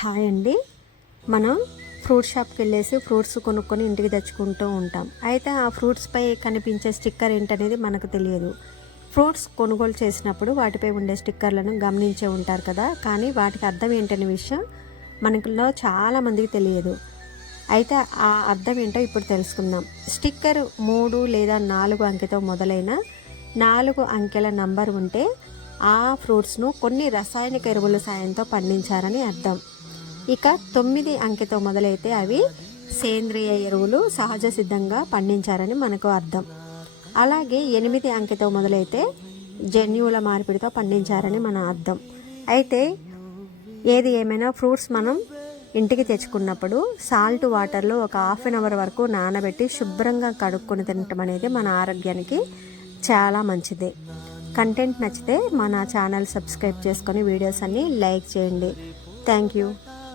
Hi అండి. మనం fruit షాప్కి వెళ్ళేసి ఫ్రూట్స్ కొనుక్కొని ఇంటికి తెచ్చుకుంటూ ఉంటాం. అయితే ఆ ఫ్రూట్స్పై కనిపించే స్టిక్కర్ ఏంటనేది మనకు తెలియదు. ఫ్రూట్స్ కొనుగోలు చేసినప్పుడు వాటిపై ఉండే స్టిక్కర్లను గమనించే ఉంటారు కదా, కానీ వాటికి అర్థం ఏంటనే విషయం మనలో చాలామందికి తెలియదు. అయితే ఆ అర్థం ఏంటో ఇప్పుడు తెలుసుకుందాం. స్టిక్కర్ 3 లేదా 4 అంకెతో మొదలైన 4 అంకెల నంబర్ ఉంటే ఆ ఫ్రూట్స్ను కొన్ని రసాయనిక ఎరువుల సాయంతో పండించారని అర్థం. ఇక 9 అంకెతో మొదలైతే అవి సేంద్రియ ఎరువులు సహజ సిద్ధంగా పండించారని మనకు అర్థం. అలాగే 8 అంకెతో మొదలైతే జన్యువుల మార్పిడితో పండించారని మన అర్థం. అయితే ఏది ఏమైనా ఫ్రూట్స్ మనం ఇంటికి తెచ్చుకున్నప్పుడు సాల్ట్ వాటర్లో ఒక హాఫ్ అన్ అవర్ వరకు నానబెట్టి శుభ్రంగా కడుక్కొని తినటం అనేది మన ఆరోగ్యానికి చాలా మంచిది. కంటెంట్ నచ్చితే మన ఛానల్ సబ్స్క్రైబ్ చేసుకొని వీడియోస్ అన్ని లైక్ చేయండి. Thank you.